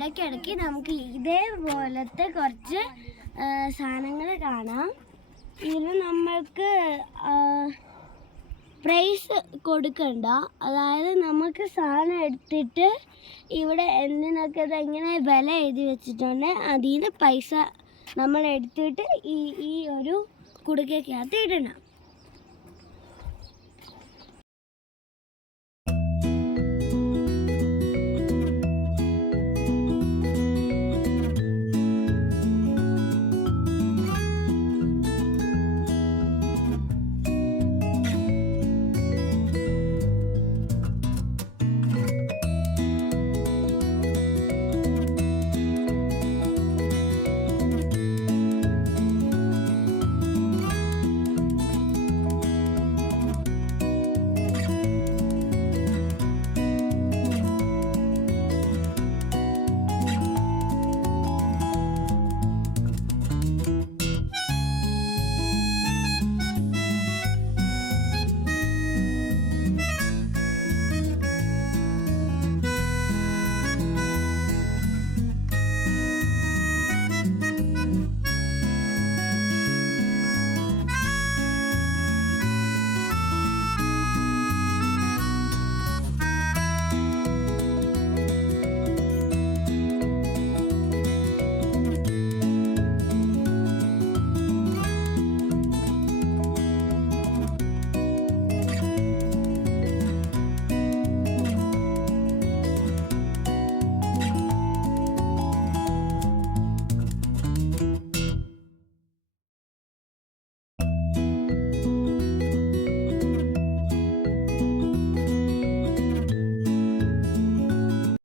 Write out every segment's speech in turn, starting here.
ഇടയ്ക്കിടയ്ക്ക് നമുക്ക് ഇതേപോലത്തെ കുറച്ച് സാധനങ്ങൾ കാണാം. ഇത് നമ്മൾക്ക് പ്രൈസ് കൊടുക്കണ്ട, അതായത് നമുക്ക് സാധനം എടുത്തിട്ട് ഇവിടെ എന്തിനൊക്കെ ഇങ്ങനെ വില എഴുതി വെച്ചിട്ടുണ്ട്, അതിൽ നിന്ന് പൈസ നമ്മൾ എടുത്തിട്ട് ഈ ഒരു കുടുക്കയ്ക്കകത്ത് ഇടണം.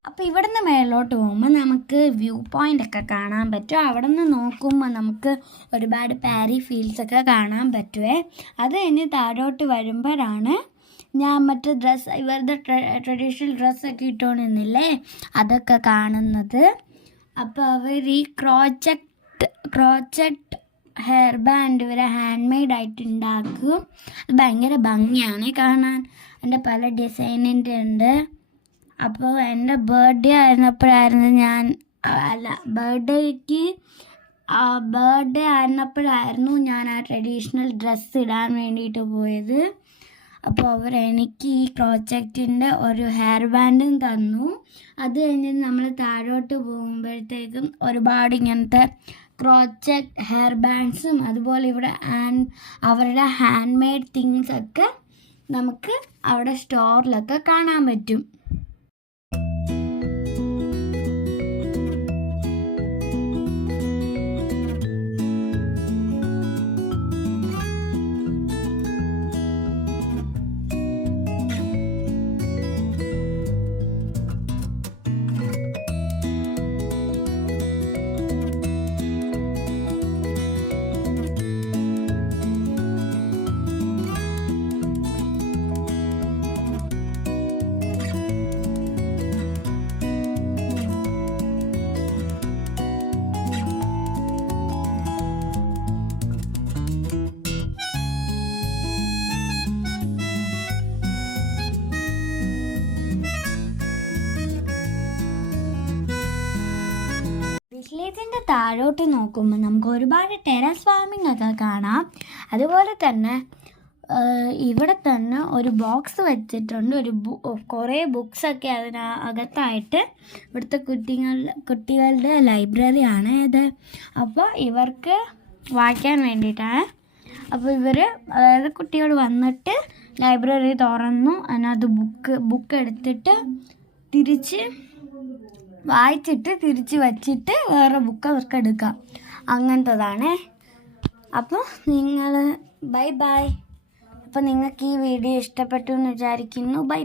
അപ്പോൾ ഇവിടെ നിന്ന് മേലോട്ട് പോകുമ്പോൾ നമുക്ക് വ്യൂ പോയിൻ്റ് ഒക്കെ കാണാൻ പറ്റും. അവിടെ നിന്ന് നോക്കുമ്പോൾ നമുക്ക് ഒരുപാട് പാരി ഫീൽഡ്സ് ഒക്കെ കാണാൻ പറ്റുമേ. അത് കഴിഞ്ഞ് താഴോട്ട് വരുമ്പോഴാണ് ഞാൻ മറ്റേ ഇവരുടെ ട്രഡീഷണൽ ഡ്രസ്സൊക്കെ ഇട്ടുകൊണ്ടിരുന്നില്ലേ, അതൊക്കെ കാണുന്നത്. അപ്പോൾ അവർ ഈ ക്രോച്ചറ്റ് ഹെയർ ബാൻഡ് ഇവരെ ഹാൻഡ് മെയ്ഡായിട്ട് ഉണ്ടാക്കും. അത് ഭയങ്കര ഭംഗിയാണ് കാണാൻ. എൻ്റെ പല ഡിസൈനിൻ്റെ ഉണ്ട്. അപ്പോൾ എൻ്റെ ബർത്ത്ഡേ ആയിരുന്നപ്പോഴായിരുന്നു ഞാൻ ആ ട്രഡീഷണൽ ഡ്രസ്സ് ഇടാൻ വേണ്ടിയിട്ട് പോയത്. അപ്പോൾ അവർ എനിക്ക് ഈ പ്രോജക്റ്റിൻ്റെ ഒരു ഹെയർ ബാൻഡും തന്നു. അത് കഴിഞ്ഞ് നമ്മൾ താഴോട്ട് പോകുമ്പോഴത്തേക്കും ഒരുപാട് ഇങ്ങനത്തെ ക്രോച്ചറ്റ് ഹെയർ ബാൻഡ്സും അതുപോലെ ഇവിടെ അവരുടെ ഹാൻഡ് മെയ്ഡ് തിങ്സൊക്കെ നമുക്ക് അവിടെ സ്റ്റോറിലൊക്കെ കാണാൻ പറ്റും. ഇതിൻ്റെ താഴോട്ട് നോക്കുമ്പോൾ നമുക്ക് ഒരുപാട് ടെറസ് ഫാമിംഗ് ഒക്കെ കാണാം. അതുപോലെ തന്നെ ഇവിടെ തന്നെ ഒരു ബോക്സ് വെച്ചിട്ടുണ്ട്. കുറേ ബുക്സൊക്കെ അതിനകത്തായിട്ട്. ഇവിടുത്തെ കുട്ടികളുടെ ലൈബ്രറിയാണ് ഇത്. അപ്പോൾ ഇവർക്ക് വായിക്കാൻ വേണ്ടിയിട്ടാണ്. അപ്പോൾ അതായത് കുട്ടികൾ വന്നിട്ട് ലൈബ്രറി തുറന്നു, അതിനകത്ത് ബുക്ക് എടുത്തിട്ട് വായിച്ചിട്ട് തിരിച്ച് വച്ചിട്ട് വേറെ ബുക്ക് അവർക്ക് എടുക്കാം. അങ്ങനത്തതാണ്. അപ്പോൾ ബൈ. അപ്പോൾ നിങ്ങൾക്ക് ഈ വീഡിയോ ഇഷ്ടപ്പെട്ടു എന്ന് വിചാരിക്കുന്നു. ബൈ.